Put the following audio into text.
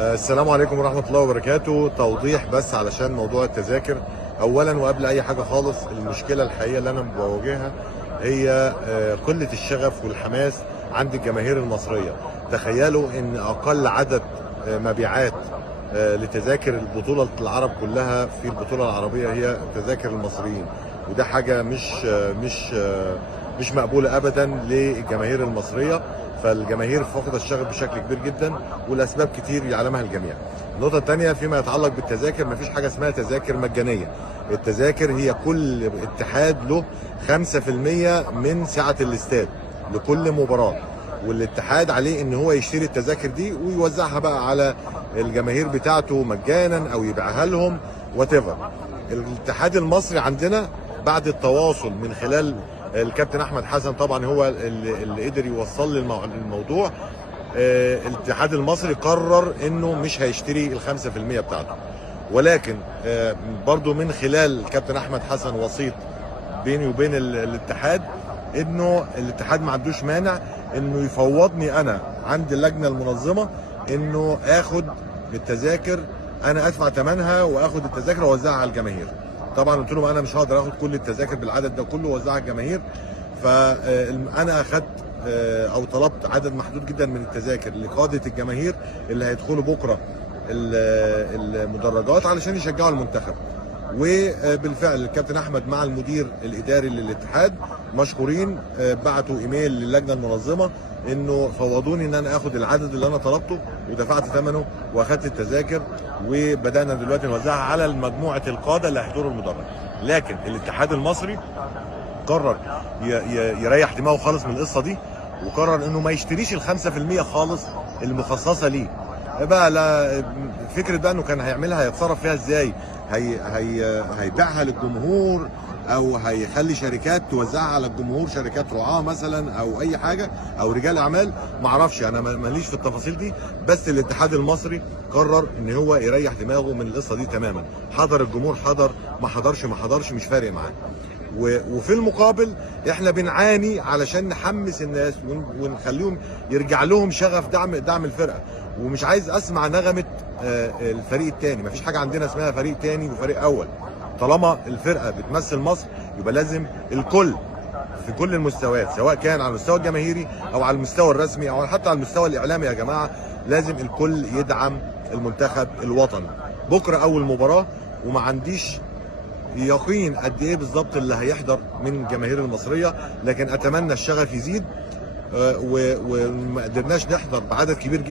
السلام عليكم ورحمة الله وبركاته. توضيح بس علشان موضوع التذاكر. أولا وقبل أي حاجة خالص، المشكلة الحقيقية اللي أنا بواجهها هي قلة الشغف والحماس عند الجماهير المصرية. تخيلوا إن أقل عدد مبيعات لتذاكر البطولة العرب كلها في البطولة العربية هي تذاكر المصريين، وده حاجة مش مقبولة أبدا للجماهير المصرية. فالجماهير فقد الشغف بشكل كبير جدا، والاسباب كتير يعلمها الجميع. النقطه الثانيه فيما يتعلق بالتذاكر، مفيش حاجه اسمها تذاكر مجانيه. التذاكر هي كل اتحاد له 5% من سعه الاستاد لكل مباراه، والاتحاد عليه ان هو يشتري التذاكر دي ويوزعها بقى على الجماهير بتاعته مجانا او يبيعها لهم وات ايفر. الاتحاد المصري عندنا بعد التواصل من خلال الكابتن احمد حسن، طبعا هو اللي قدر يوصل لي الموضوع. الاتحاد المصري قرر انه مش هيشتري ال 5% بتاعته، ولكن برضو من خلال الكابتن احمد حسن وسيط بيني وبين الاتحاد، انه الاتحاد ما عندوش مانع انه يفوضني انا عند اللجنه المنظمه انه اخد التذاكر، انا ادفع ثمنها واخد التذاكر واوزعها على الجماهير. طبعا قلت لهم انا مش هقدر اخد كل التذاكر بالعدد ده كله واوزعها على الجماهير، فانا اخدت او طلبت عدد محدود جدا من التذاكر لقاده الجماهير اللي هيدخلوا بكره المدرجات علشان يشجعوا المنتخب. وبالفعل الكابتن احمد مع المدير الاداري للاتحاد مشكورين بعتوا ايميل للجنه المنظمه انه فوضوني ان انا اخد العدد اللي انا طلبته ودفعت ثمنه واخدت التذاكر، وبدانا دلوقتي نوزعها على مجموعه القاده اللي هيحضروا المدرج. لكن الاتحاد المصري قرر يريح دماغه خالص من القصه دي، وقرر انه ما يشتريش ال 5% خالص المخصصه ليه. بقى لا فكره بقى انه كان هيعملها، هيتصرف فيها ازاي؟ هيبيعها للجمهور او هيخلي شركات توزعها على الجمهور، شركات رعاه مثلا او اي حاجه او رجال اعمال، ما اعرفش، انا ماليش في التفاصيل دي. بس الاتحاد المصري قرر ان هو يريح دماغه من القصه دي تماما. حضر الجمهور حضر، ما حضرش مش فارق معاه. وفي المقابل احنا بنعاني علشان نحمس الناس ونخليهم يرجع لهم شغف دعم الفرقه. ومش عايز اسمع نغمه الفريق الثاني، مفيش حاجه عندنا اسمها فريق ثاني وفريق اول. طالما الفرقه بتمثل مصر يبقى لازم الكل في كل المستويات، سواء كان على المستوى الجماهيري او على المستوى الرسمي او حتى على المستوى الاعلامي. يا جماعه لازم الكل يدعم المنتخب الوطني. بكره اول مباراه، وما عنديش يقين قد ايه بالظبط اللي هيحضر من الجماهير المصريه، لكن اتمنى الشغف يزيد. وما قدرناش نحضر بعدد كبير